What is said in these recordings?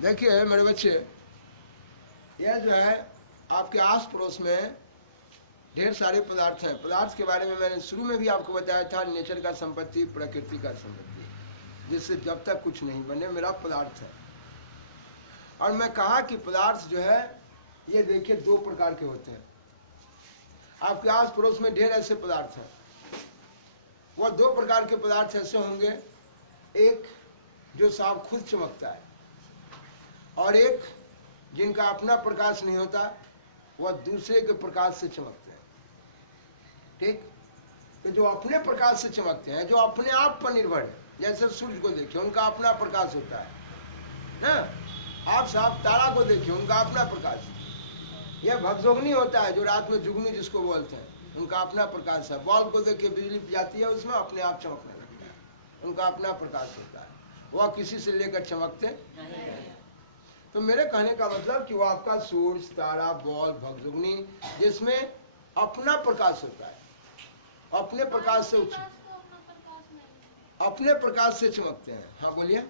देखिए मेरे बच्चे, यह जो है आपके आस पड़ोस में ढेर सारे पदार्थ हैं। पदार्थ के बारे में मैंने शुरू में भी आपको बताया था, नेचर का संपत्ति, प्रकृति का संपत्ति, जिससे जब तक कुछ नहीं बने मेरा पदार्थ है। और मैं कहा कि पदार्थ जो है ये देखिए दो प्रकार के होते हैं। आपके आस पड़ोस में ढेर ऐसे पदार्थ हैं। वह दो प्रकार के पदार्थ ऐसे होंगे, एक जो साफ खुद चमकता है और एक जिनका अपना प्रकाश नहीं होता, वह दूसरे के प्रकाश से चमकते हैं। ठीक, तो जो अपने प्रकाश से चमकते हैं, जो अपने आप पर निर्भर है, जैसे सूर्य को देखिए उनका अपना प्रकाश होता है ना। आप साफ तारा को देखिए उनका अपना प्रकाश है। यह भगजोगनी होता है जो रात में जुगनी जिसको बोलते हैं, उनका अपना प्रकाश है। बॉल को देखिए बिजली जाती है उसमें अपने आप चमकने लगता है, उनका अपना प्रकाश होता है, वह किसी से लेकर चमकते नहीं। तो मेरे कहने का मतलब कि वह आपका सूर्य, तारा, बॉल, भगजुगनी जिसमें अपना प्रकाश होता है, अपने प्रकाश से अपने प्रकाश से चमकते हैं। हाँ बोलिए।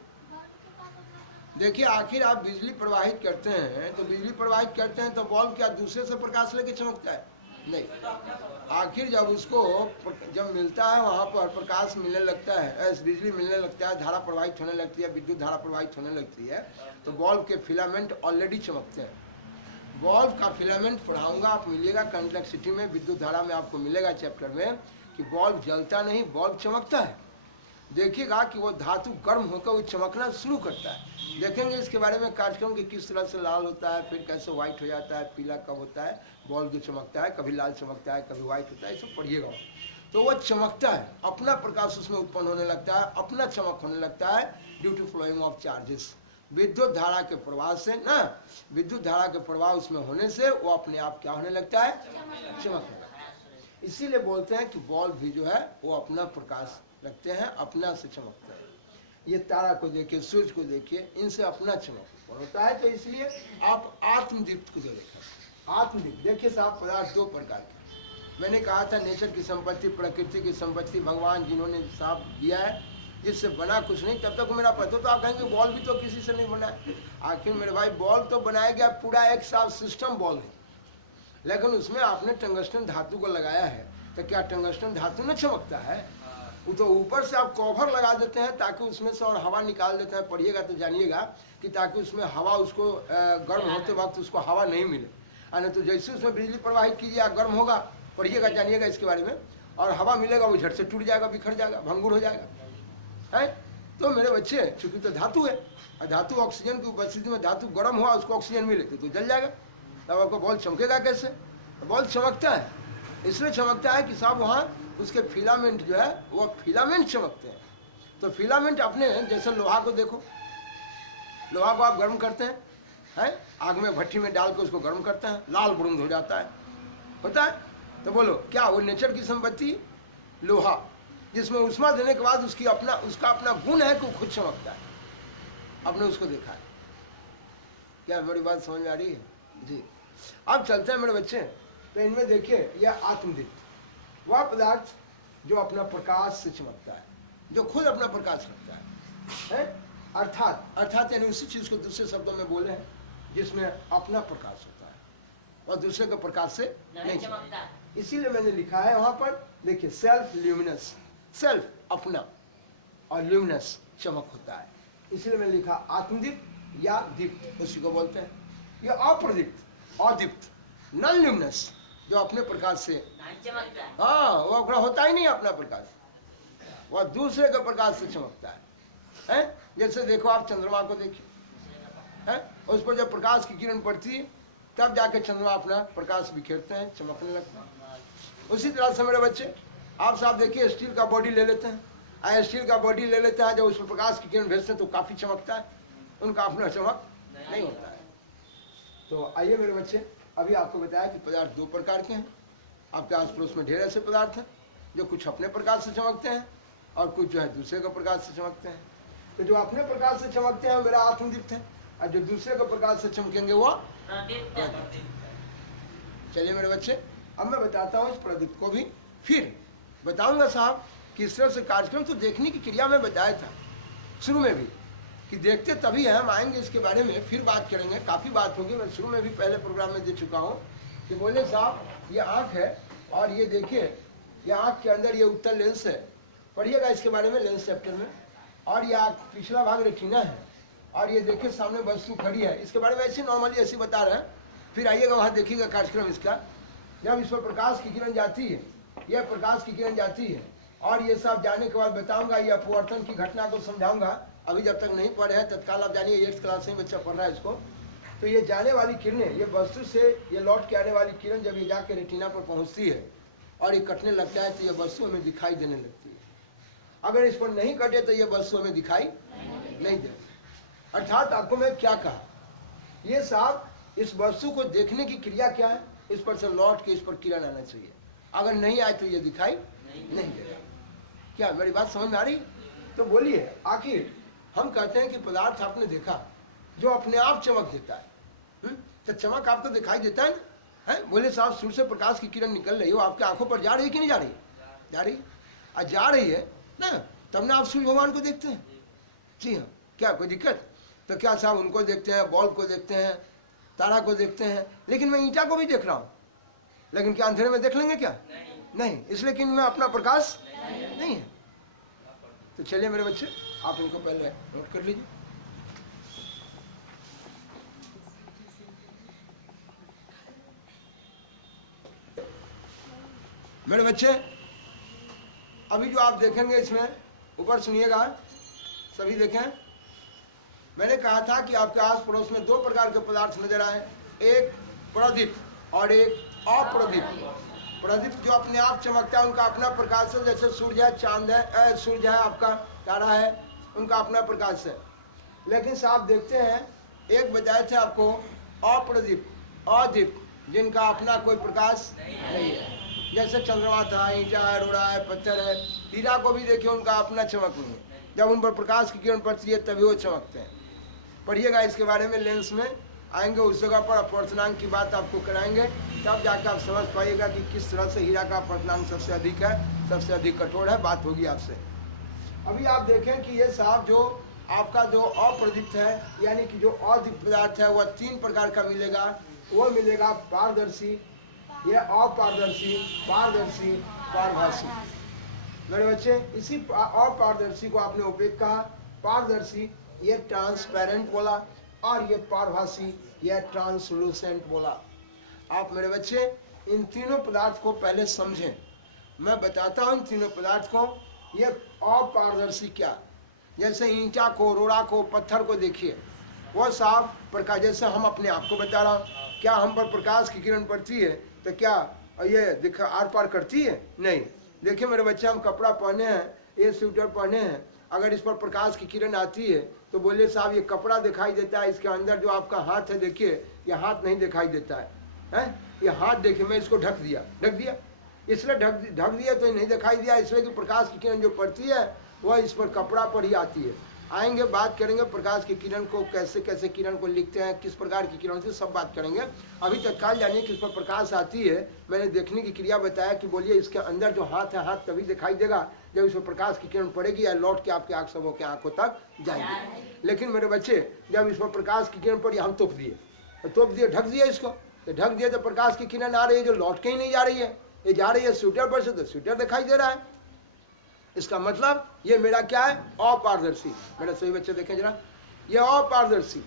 देखिए आखिर आप बिजली प्रवाहित करते हैं तो बिजली प्रवाहित करते हैं तो बॉल क्या दूसरे से प्रकाश लेके चमकता है? नहीं। आखिर जब उसको जब मिलता है वहाँ पर प्रकाश मिलने लगता है, बिजली मिलने लगता है, धारा प्रवाहित होने लगती है, विद्युत धारा प्रवाहित होने लगती है, तो बॉल के फिलामेंट ऑलरेडी चमकते हैं। बॉल का फिलामेंट पढ़ाऊंगा, आप मिलेगा कंडक्टिविटी में, विद्युत धारा में आपको मिलेगा चैप्टर में कि बॉल जलता नहीं, बॉल चमकता है। देखिएगा कि वो धातु गर्म होकर वो चमकना शुरू करता है। देखेंगे इसके बारे में कार्यक्रम कि किस तरह से लाल होता है, फिर कैसे व्हाइट हो जाता है, पीला कब होता है, बॉल जो चमकता है, कभी लाल चमकता है, कभी व्हाइट होता है, ये सब पढ़िएगा। तो वो चमकता है, अपना प्रकाश उसमें उत्पन्न होने लगता है, अपना चमक होने लगता है due to flowing of charges, विद्युत धारा के प्रवाह से ना, विद्युत धारा के प्रवाह उसमें होने से वो अपने आप क्या होने लगता है? चमकने लगता है। इसीलिए बोलते हैं कि बॉल भी जो है वो अपना प्रकाश रखते हैं, अपना से चमकते हैं। ये तारा को देखिए, सूर्य को देखिए, इनसे अपना चमक होता है। तो इसलिए आप आत्मदीप्त को जो देखा, आत्मदीप्त देखिए साहब, पदार्थ दो प्रकार के। मैंने कहा था नेचर की संपत्ति, प्रकृति की संपत्ति, भगवान जिन्होंने साफ दिया है, जिससे बना कुछ नहीं, तब तक मेरा पता। तो आप कहेंगे बॉल भी तो किसी से नहीं बना है। आखिर मेरे भाई बॉल तो बनाया गया, पूरा एक साफ सिस्टम बॉल है, लेकिन उसमें आपने टंगस्टन धातु को लगाया है, तो क्या टंगस्टन धातु में चमकता है? वो तो ऊपर से आप कवर लगा देते हैं ताकि उसमें से और हवा निकाल देते हैं। पढ़िएगा तो जानिएगा कि ताकि उसमें हवा, उसको गर्म होते वक्त उसको हवा नहीं मिले, नहीं तो जैसे उसमें बिजली प्रवाहित कीजिए गर्म होगा, पढ़िएगा जानिएगा इसके बारे में, और हवा मिलेगा वो झट से टूट जाएगा, बिखर जाएगा, भंगुर हो जाएगा है। तो मेरे बच्चे चूंकि तो धातु है, और धातु ऑक्सीजन की उपस्थिति में धातु गर्म हुआ, उसको ऑक्सीजन मिले तो जल जाएगा, तब आपको बॉल चमकेगा कैसे? बॉल चमकता है, इसलिए चमकता है कि साहब वहाँ उसके फिलामेंट जो है वो फिलामेंट चमकते हैं। तो फिलामेंट अपने, जैसे लोहा को देखो, लोहा को आप गर्म करते हैं आग में, भट्टी में डाल के उसको गर्म करते हैं, लाल बुरुंद हो जाता है, होता है। तो बोलो क्या वो नेचर की संपत्ति लोहा, जिसमें उष्मा देने के बाद उसका अपना गुण है कि वो खुद चमकता है। आपने उसको देखा है क्या? मेरी बात समझ में आ रही है जी? अब चलते हैं मेरे बच्चे, तो इनमें देखिए यह आत्मदीप्त, वह पदार्थ जो अपना प्रकाश से चमकता है, जो खुद अपना प्रकाश रखता है? अर्थात यानी उसी चीज को दूसरे शब्दों में बोले हैं जिसमें अपना प्रकाश होता है और दूसरे के प्रकाश से नहीं चमकता। इसीलिए मैंने लिखा है वहां पर, देखिए सेल्फ ल्यूमिनस, सेल्फ अपना, और ल्यूमिनस चमक होता है, इसलिए मैंने लिखा आत्मदीप्त या दीप्त, उसी को बोलते हैं। या अप्रदीप्त, अदीप्त, नॉन ल्यूमिनस, जो अपने प्रकाश से चमकता है। हाँ, वो होता ही नहीं अपना प्रकाश, वह दूसरे के प्रकाश से चमकता है? जैसे देखो आप चंद्रमा को देखिए, उस पर जब प्रकाश की किरण पड़ती है तब जाके चंद्रमा अपना प्रकाश बिखेरते हैं, चमकने लगता है। उसी तरह से मेरे बच्चे आप साहब देखिए, स्टील का बॉडी ले लेते हैं, स्टील का बॉडी ले लेते हैं, जब उस पर प्रकाश की किरण भेजते हैं तो काफी चमकता है, उनका अपना चमक नहीं होता है। तो आइए मेरे बच्चे, अभी आपको बताया कि पदार्थ दो प्रकार के हैं। आपके आस पड़ोस में ढेर ऐसे पदार्थ हैं जो कुछ अपने प्रकाश से चमकते हैं और कुछ जो है दूसरे के प्रकाश से चमकते हैं। तो जो अपने प्रकाश से चमकते हैं मेरा आत्मदीप्त है, और जो दूसरे के प्रकाश से चमकेंगे वो प्रदीप्त। चलिए मेरे बच्चे, अब मैं बताता हूँ इस प्रदीप्त को भी, फिर बताऊंगा साहब किस तरह से कार्यक्रम तो देखने की क्रिया में बताया था शुरू में भी, कि देखते तभी है, हम आएंगे इसके बारे में फिर बात करेंगे, काफ़ी बात होगी। मैं शुरू में भी पहले प्रोग्राम में दे चुका हूँ कि बोले साहब ये आँख है और ये देखिए ये आँख के अंदर ये उत्तर लेंस है, पढ़िएगा इसके बारे में लेंस चैप्टर में। और ये आँख पिछला भाग रेटिना है और ये देखिए सामने वस्तु खड़ी है, इसके बारे में ऐसे नॉर्मली ऐसे बता रहे हैं। फिर आइएगा वहाँ देखिएगा कार्यक्रम इसका, जब इस पर प्रकाश की किरण जाती है, यह प्रकाश की किरण जाती है और ये सब जाने के बाद बताऊंगा, ये अपवर्तन की घटना को समझाऊंगा। अभी जब तक नहीं पढ़े हैं तत्काल आप जानिए, 8th क्लास में बच्चा पढ़ रहा है इसको। तो ये जाने वाली किरणें, ये वस्तु से ये लौट के आने वाली किरण जब ये जाके रेटिना पर पहुंचती है और ये कटने लगता है तो ये वस्तु हमें दिखाई देने लगती है। अगर इस पर नहीं कटे तो ये वस्तु हमें दिखाई नहीं दे। अर्थात आपको मैं क्या कहा, ये साहब इस वस्तु को देखने की क्रिया क्या है, इस पर से लौट के इस पर किरण आना चाहिए। अगर नहीं आए तो ये दिखाई नहीं देगा। क्या मेरी बात समझ में आ रही? तो बोलिए, आखिर हम कहते हैं कि पदार्थ आपने देखा जो अपने आप चमक देता है, तो चमक आपको दिखाई देता है ना, है? बोले साहब सूर्य से प्रकाश की किरण निकल रही हो, आपके आंखों पर जा रही है कि नहीं जा रही? जा रही है। जा रही है ना, तब ना आप सूर्य भगवान को देखते हैं। जी हाँ, क्या कोई दिक्कत? तो क्या साहब उनको देखते हैं, बॉल को देखते हैं, तारा को देखते हैं, लेकिन मैं ईंटा को भी देख रहा हूँ, लेकिन क्या अंधेरे में देख लेंगे क्या? नहीं, इसलिए कि इनमें अपना प्रकाश नहीं है। तो चलिए मेरे बच्चे, आप इनको पहले नोट कर लीजिए। मेरे बच्चे, अभी जो आप देखेंगे इसमें ऊपर सुनिएगा, सभी देखें। मैंने कहा था कि आपके आस पड़ोस में 2 प्रकार के पदार्थ नजर आए, एक प्रदीप और एक अप्रदीप। प्रदीप जो अपने आप चमकता है, उनका अपना प्रकाश है, जैसे सूर्य है, चांद है, सूर्य है, आपका तारा है, उनका अपना प्रकाश है। लेकिन साहब देखते हैं, एक बताए थे आपको अप्रदीप, अदीप, जिनका अपना कोई प्रकाश नहीं है। जैसे चंद्रमा था, ईंटा है, रोड़ा है, पत्थर है, हीरा को भी देखिए उनका अपना चमक नहीं है। जब उन पर प्रकाश की किरण पड़ती है तभी वो चमकते हैं। पढ़िएगा इसके बारे में, लेंस में आएंगे उस जगह पर अपवर्तनांक की बात आपको कराएंगे, तब जाकर आप समझ पाइएगा कि किस तरह से हीरा का अपवर्तनांक सबसे अधिक है, सबसे अधिक कठोर है। बात होगी आपसे। अभी आप देखें कि ये साहब जो आपका जो अप्रदीप्त है, यानी कि जो अदीप्त पदार्थ है, वह 3 प्रकार का मिलेगा। वो मिलेगा पारदर्शी, ये अपारदर्शी, पारदर्शी, पारभासी। मेरे बच्चे, इसी अपारदर्शी को आपने ओपेक कहा, पारदर्शी ये ट्रांसपेरेंट बोला, और ये पारभासी ये ट्रांसलूसेंट बोला। आप मेरे बच्चे इन तीनों पदार्थ को पहले समझें। मैं बताता हूँ इन तीनों पदार्थ को। ये अपारदर्शी क्या, जैसे ईंटा को, रोड़ा को, पत्थर को देखिए, वो साफ प्रकाश, जैसे हम अपने आप को बता रहा हूँ, क्या हम पर प्रकाश की किरण पड़ती है तो क्या ये दिखा आर पार करती है? नहीं। देखिए मेरे बच्चे, हम कपड़ा पहने हैं, ये स्वेटर पहने हैं, अगर इस पर प्रकाश की किरण आती है तो बोले साहब ये कपड़ा दिखाई देता है, इसके अंदर जो आपका हाथ है देखिए, ये हाथ नहीं दिखाई देता है, ये हाथ देखिए, मैं इसको ढक दिया, इसलिए ढक दिया तो नहीं दिखाई दिया, इसलिए कि प्रकाश की किरण जो पड़ती है वह इस पर कपड़ा पर ही आती है। आएंगे बात करेंगे प्रकाश की किरण को, कैसे कैसे किरण को लिखते हैं, किस प्रकार की किरण से, सब बात करेंगे। अभी तत्काल जानिए कि इस पर प्रकाश आती है, मैंने देखने की क्रिया बताया कि बोलिए इसके अंदर जो हाथ है, हाथ तभी दिखाई देगा जब इस पर प्रकाश की किरण पड़ेगी या लौट के आपके आँख सबों के आंखों तक जाएगी। लेकिन मेरे बच्चे, जब इस पर प्रकाश की किरण पड़ी, हम तोप दिए, ढक दिए इसको, तो ढक दिए तो प्रकाश की किरण आ रही है जो लौट के ही नहीं जा रही है, ये जा रही है स्वेटर पर से, तो स्वेटर दिखाई दे रहा है। इसका मतलब ये मेरा क्या है? अपारदर्शी। मेरा सभी बच्चे देखें जरा, ये अपारदर्शी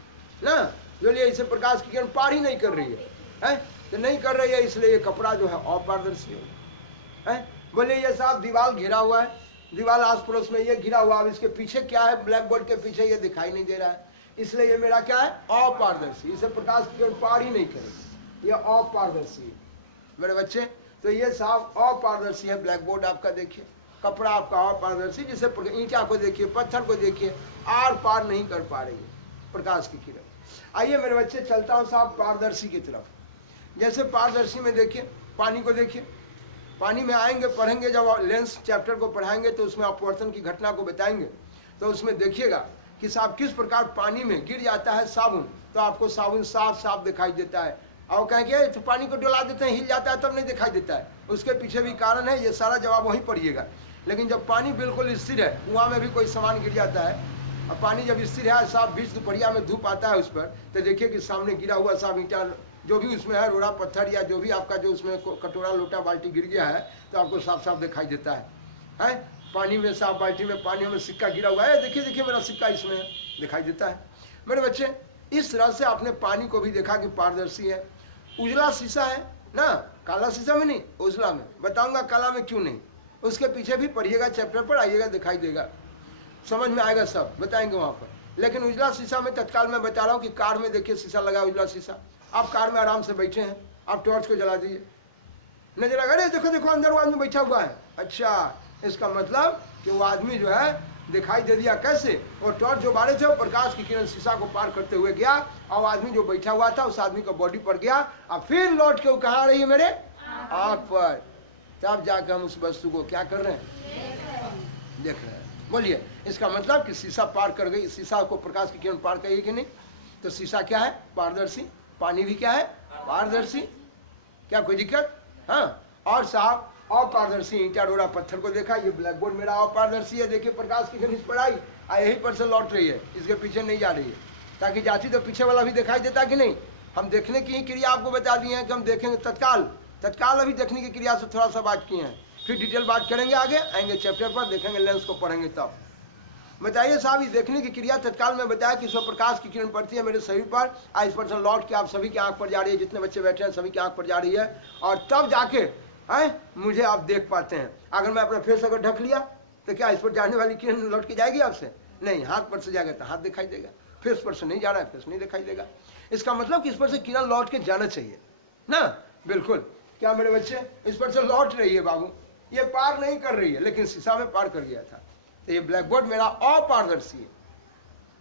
ना, जो लिए इसे प्रकाश की किरण पार ही नहीं कर रही है, तो नहीं कर रही है, इसलिए ये कपड़ा जो है अपारदर्शी है। बोले ये साहब दीवार घिरा हुआ है, दीवार आस पड़ोस में ये घिरा हुआ, अब इसके पीछे क्या है, ब्लैक बोर्ड के पीछे ये दिखाई नहीं दे रहा है, इसलिए ये मेरा क्या है? अपारदर्शी। इसे प्रकाश की किरण पार ही नहीं करेगी, ये अपारदर्शी। मेरे बच्चे, तो ये साहब अपारदर्शी है। ब्लैक बोर्ड आपका देखिए, कपड़ा आपका अपारदर्शी, जिसे ईंटा को देखिए, पत्थर को देखिए, आर पार नहीं कर पा रही है प्रकाश की किरण। आइए मेरे बच्चे, चलता हूँ साहब पारदर्शी की तरफ। जैसे पारदर्शी में देखिए, पानी को देखिए, पानी में आएंगे, पढ़ेंगे, जब लेंस चैप्टर को पढ़ाएंगे तो उसमें अपवर्तन की घटना को बताएंगे, तो उसमें देखिएगा कि साहब किस प्रकार पानी में गिर जाता है साबुन, तो आपको साबुन साफ साफ दिखाई देता है। और कहेंगे तो पानी को डुला देते हैं, हिल जाता है, तब नहीं दिखाई देता है। उसके पीछे भी कारण है, ये सारा जवाब वहीं पढ़िएगा। लेकिन जब पानी बिल्कुल स्थिर है, कुआं में भी कोई सामान गिर जाता है अब पानी जब स्थिर है साहब, बीच दोपहरिया में धूप आता है उस पर, तो देखिए कि सामने गिरा हुआ साहब ईंटा जो भी उसमें है, रोड़ा पत्थर या जो भी आपका जो उसमें कटोरा लोटा बाल्टी गिर गया है तो आपको साफ साफ दिखाई देता है। पानी में साफ बाल्टी में पानी में सिक्का गिरा हुआ है, देखिए देखिए मेरा सिक्का इसमें दिखाई देता है। मेरे बच्चे इस तरह से आपने पानी को भी देखा कि पारदर्शी है। उजला शीशा है ना, काला शीशा में नहीं, उजला में। बताऊंगा काला में क्यों नहीं, उसके पीछे भी पढ़िएगा, चैप्टर पर आइएगा, दिखाई देगा, समझ में आएगा, सब बताएंगे वहाँ पर। लेकिन उजला शीशा में तत्काल मैं बता रहा हूँ कि कार में देखिए शीशा लगा उजला शीशा, आप कार में आराम से बैठे हैं, आप टॉर्च को जला दीजिए, नजर आ गया, देखो देखो अंदर वो आदमी बैठा हुआ है। अच्छा, इसका मतलब कि वो आदमी जो है दिखाई दे दिया। कैसे? वो टॉर्च जो बारे थे वो प्रकाश की किरण शीशा को पार करते हुए गया और आदमी जो बैठा हुआ था उस आदमी का बॉडी पर गया और फिर लौट के वो कहाँ आ रही है, मेरे आँख पर। तब जाकर हम उस वस्तु को क्या कर रहे हैं, देख रहे हैं। बोलिए, इसका मतलब कि शीशा पार कर गई, शीशा को प्रकाश की किरण पार करेगी कि नहीं? तो शीशा क्या है? पारदर्शी। पानी भी क्या है? पारदर्शी। क्या कोई दिक्कत? हाँ। और साहब अपारदर्शी ईंटा रोड़ा पत्थर को देखा, ये ब्लैक बोर्ड मेरा अपारदर्शी है, देखिए प्रकाश की किरण इस पर आई और यहीं पर से लौट रही है, इसके पीछे नहीं जा रही है, ताकि जाती तो पीछे वाला भी दिखाई देता कि नहीं। हम देखने की ही क्रिया आपको बता दी है कि हम देखेंगे तत्काल अभी देखने की क्रिया से थोड़ा सा बात किए हैं, फिर डिटेल बात करेंगे, आगे आएंगे चैप्टर पर, देखेंगे लेंस को पढ़ेंगे तब। बताइए साहब, ये देखने की क्रिया तत्काल में बताया कि इसमें प्रकाश की किरण पड़ती है मेरे शरीर पर, इस पर से लौट के आप सभी की आंख पर जा रही है, जितने बच्चे बैठे हैं सभी की आंख पर जा रही है, और तब जाके मुझे आप देख पाते हैं। अगर मैं अपना फेस अगर ढक लिया तो क्या इस पर जाने वाली किरण लौट के जाएगी आपसे? नहीं। हाथ पर से जाएगा तो हाथ दिखाई देगा, फेस पर से नहीं जा रहा है, फेस नहीं दिखाई देगा। इसका मतलब कि इस पर से किरण लौट के जाना चाहिए ना, बिल्कुल। क्या मेरे बच्चे, इस पर से लौट रही है बाबू, ये पार नहीं कर रही है, लेकिन शीशा में पार कर गया था। तो ये ब्लैक बोर्ड मेरा अपारदर्शी है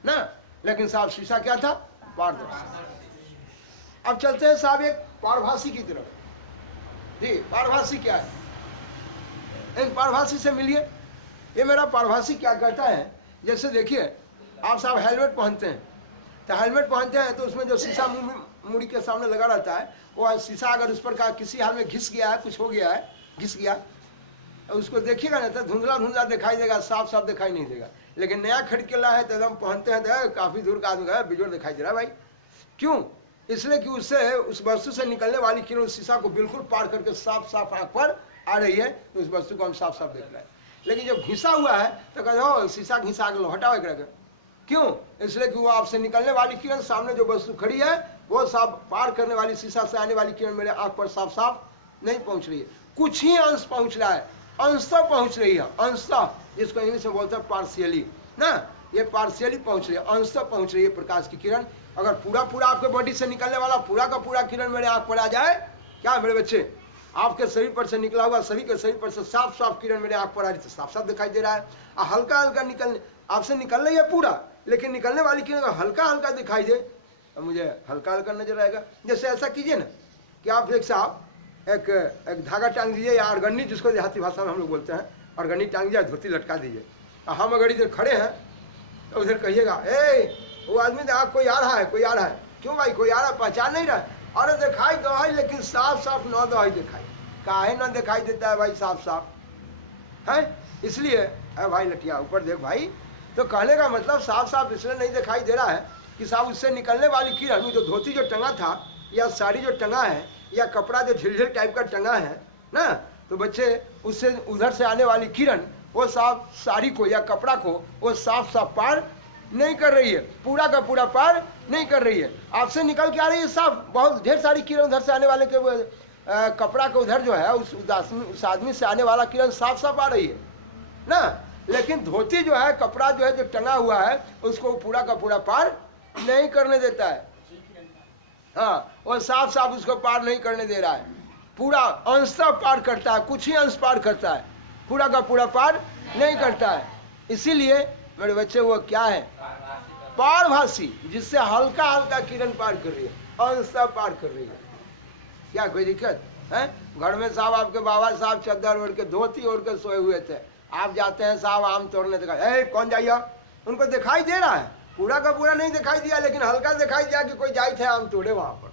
ना, लेकिन साहब शीशा क्या था? पारदर्शी। अब चलते हैं साहब एक पारभासी की तरफ। जी, पारभासी क्या है? इन पारभासी से मिलिए। ये मेरा पारभासी क्या कहता है, जैसे देखिए आप साहब हेलमेट पहनते हैं, तो हेलमेट पहनते हैं तो उसमें जो शीशा मुड़ी के सामने लगा रहता है, वो शीशा अगर उस पर का किसी हाल में घिस गया है, कुछ हो गया है, घिस गया, उसको देखिएगा ना तो धुंधला धुंधला दिखाई देगा, साफ साफ दिखाई नहीं देगा। लेकिन नया खरीद के ला है तो एकदम पहनते हैं तो काफी दूर का आदमी का बिजोड़ दिखाई दे रहा है भाई। क्यों? इसलिए कि उससे उस वस्तु से निकलने वाली किरण उस शीशा को बिल्कुल पार करके साफ साफ आंख पर आ रही है, तो उस वस्तु को हम साफ साफ देख रहे हैं। लेकिन जब घिसा हुआ है तो कहते हो शीशा घिसा के हटाओ एक रखे। क्यों? इसलिए कि वो आपसे निकलने वाली किरण, सामने जो वस्तु खड़ी है वो साफ पार करने वाली शीशा से आने वाली किरण मेरे आंख पर साफ साफ नहीं पहुंच रही है, कुछ ही अंश पहुंच रहा है, अंशतः पहुंच रही है, अंशतः, जिसको इंग्लिश में बोलते हैं पार्शियली ना, ये पार्शियली पहुंच रही है, अंशतः पहुंच रही है प्रकाश की किरण। अगर पूरा पूरा आपके बॉडी से निकलने वाला पूरा का पूरा किरण मेरे आंख पर आ जाए, क्या मेरे बच्चे, आपके शरीर पर से निकला हुआ सभी के शरीर पर से साफ साफ किरण मेरे आंख पर आ रही है, साफ साफ दिखाई दे रहा है। हल्का हल्का निकलने आपसे निकल रही है पूरा, लेकिन निकलने वाली किरण हल्का हल्का दिखाई दे तो मुझे हल्का हल्का नजर आएगा। जैसे ऐसा कीजिए ना कि आप एक साहब एक धागा टांग दीजिए, या अरगन्नी जिसको देहाती भाषा में हम लोग बोलते हैं, अरगन्नी टांग दीजिए, धोती लटका दीजिए। हम अगर इधर खड़े हैं तो उधर कहिएगा, ए वो आदमी कोई आ रहा है, कोई आ रहा है। क्यों भाई, कोई आ रहा है, पहचान नहीं रहा? अरे दिखाई दो है, लेकिन साफ साफ न दो है दिखाई, काहे न दिखाई देता है भाई साफ साफ है? इसलिए अरे भाई लटिया ऊपर देख भाई, तो कहने का मतलब साफ साफ इसलिए नहीं दिखाई दे रहा है कि साहब उससे निकलने वाली किरण, जो धोती जो टंगा था या साड़ी जो टंगा है या कपड़ा जो झिलझिल टाइप का टंगा है ना, तो बच्चे उससे उधर से आने वाली किरण वो साफ साड़ी को या कपड़ा को वो साफ साफ पार नहीं कर रही है, पूरा का पूरा पार नहीं कर रही है। आपसे निकल के आ रही है साफ, बहुत ढेर सारी किरण उधर से आने वाले के कपड़ा के उधर जो है उस आदमी से आने वाला किरण साफ साफ आ रही है ना, लेकिन धोती जो है, कपड़ा जो है जो टंगा हुआ है, उसको पूरा का पूरा पार नहीं करने देता है। हाँ, वो साफ साफ उसको पार नहीं करने दे रहा है, पूरा अंशतः पार करता है, कुछ ही अंश पार करता है, पूरा का पूरा पार नहीं करता है। इसीलिए मेरे बच्चे वो क्या है? पारभासी, जिससे हल्का हल्का किरण पार कर रही है, अंशतः पार कर रही है। क्या कोई दिक्कत है? घर में साहब आपके बाबा साहब चद्दर ओढ़ के धोती ओढ़ के सोए हुए थे, आप जाते हैं साहब आम तोड़ने, दिखाई कौन जाइए, उनको दिखाई दे रहा है, पूरा का पूरा नहीं दिखाई दिया, लेकिन हल्का दिखाई दिया कि कोई जाए थे आम तोड़े वहां पर।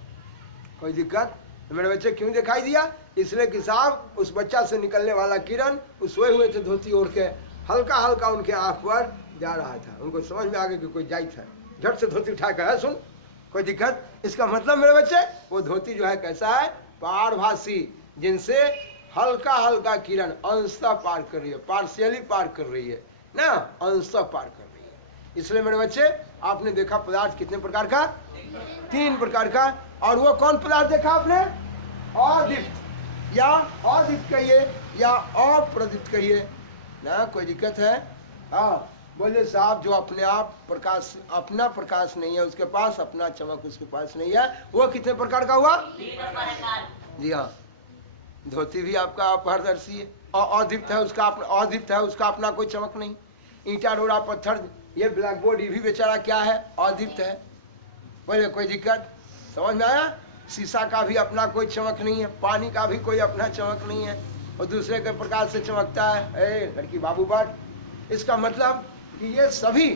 कोई दिक्कत? मेरे बच्चे क्यों दिखाई दिया? इसलिए कि साहब उस बच्चा से निकलने वाला किरण, उस सोए हुए थे धोती ओढ़ के, हल्का हल्का उनके आँख पर जा रहा था। उनको समझ में आ गया कि कोई जाइत है, झट से धोती उठा कर, सुन कोई दिक्कत। इसका मतलब मेरे बच्चे वो धोती जो है कैसा है, पारभासी, जिनसे हल्का हल्का किरण अंशतः पार कर रही है, पार्शियली पार कर रही है ना, अंशतः पार कर रही है। इसलिए मेरे बच्चे आपने देखा पदार्थ कितने प्रकार का, 3 प्रकार का। और वो कौन पदार्थ देखा आपने, अदीप्त या अदीप्त कहिए या अप्रदीप्त कहिए ना, कोई दिक्कत है। हाँ बोले साहब जो अपने आप प्रकाश, अपना प्रकाश नहीं है उसके पास, अपना चमक उसके पास नहीं है, वो कितने प्रकार का हुआ, जी हाँ। धोती भी आपका अपारदर्शी है, और अदीप्त है उसका अपना, अदीप्त है उसका अपना कोई चमक नहीं। ईंटा रोड़ा पत्थर, ये ब्लैक बोर्ड, ये भी बेचारा क्या है, अदीप्त है। बोले कोई दिक्कत, समझ में आया। शीशा का भी अपना कोई चमक नहीं है, पानी का भी कोई अपना चमक नहीं है, और दूसरे के प्रकाश से चमकता है। ए लड़की बाबू बाट। इसका मतलब कि ये सभी,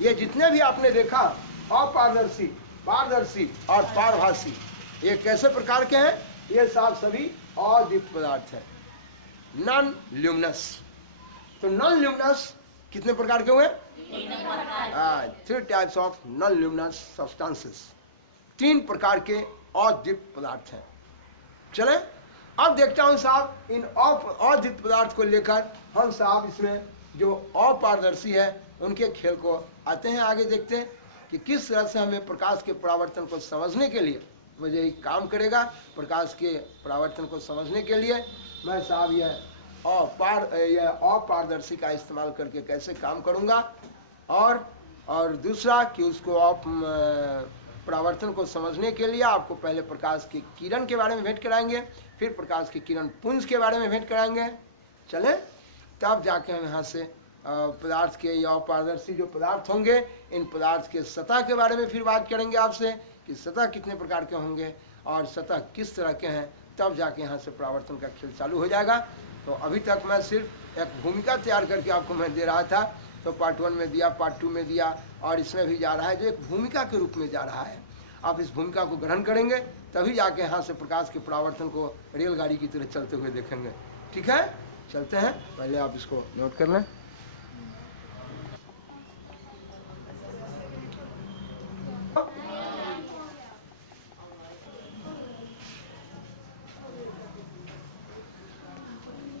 ये जितने भी आपने देखा अपारदर्शी, पारदर्शी और पारभासी, ये कैसे प्रकार के हैं, ये सब सभी अदीप्त पदार्थ है, नॉन ल्यूमिनस। तो नॉन ल्यूमिनस कितने प्रकार के हुए, 3 types of non luminous substances, 3 प्रकार के अदीप्त पदार्थ हैं। चले अब देखता हूं साहब इन अदीप्त पदार्थ को लेकर हम साहब इसमें जो अपारदर्शी है उनके खेल को आते हैं, आगे देखते हैं कि किस तरह से हमें प्रकाश के परावर्तन को समझने के लिए मुझे एक काम करेगा। प्रकाश के परावर्तन को समझने के लिए मैं साहब यह अपारदर्शी का इस्तेमाल करके कैसे काम करूंगा, और दूसरा कि उसको परावर्तन को समझने के लिए आपको पहले प्रकाश की किरण के बारे में भेंट कराएंगे, फिर प्रकाश की किरण पुंज के बारे में भेंट कराएंगे। चले तब जाके हम यहाँ से पदार्थ के या अपारदर्शी जो पदार्थ होंगे, इन पदार्थ के सतह के बारे में फिर बात करेंगे आपसे कि सतह कितने प्रकार के होंगे और सतह किस तरह के हैं, तब जाके यहाँ से परावर्तन का खेल चालू हो जाएगा। तो अभी तक मैं सिर्फ एक भूमिका तैयार करके आपको मैं दे रहा था, तो पार्ट 1 में दिया, पार्ट 2 में दिया, और इसमें भी जा रहा है जो एक भूमिका के रूप में जा रहा है। आप इस भूमिका को ग्रहण करेंगे तभी जाके यहाँ से प्रकाश के परावर्तन को रेलगाड़ी की तरह चलते हुए देखेंगे। ठीक है, चलते हैं, पहले आप इसको नोट कर लें।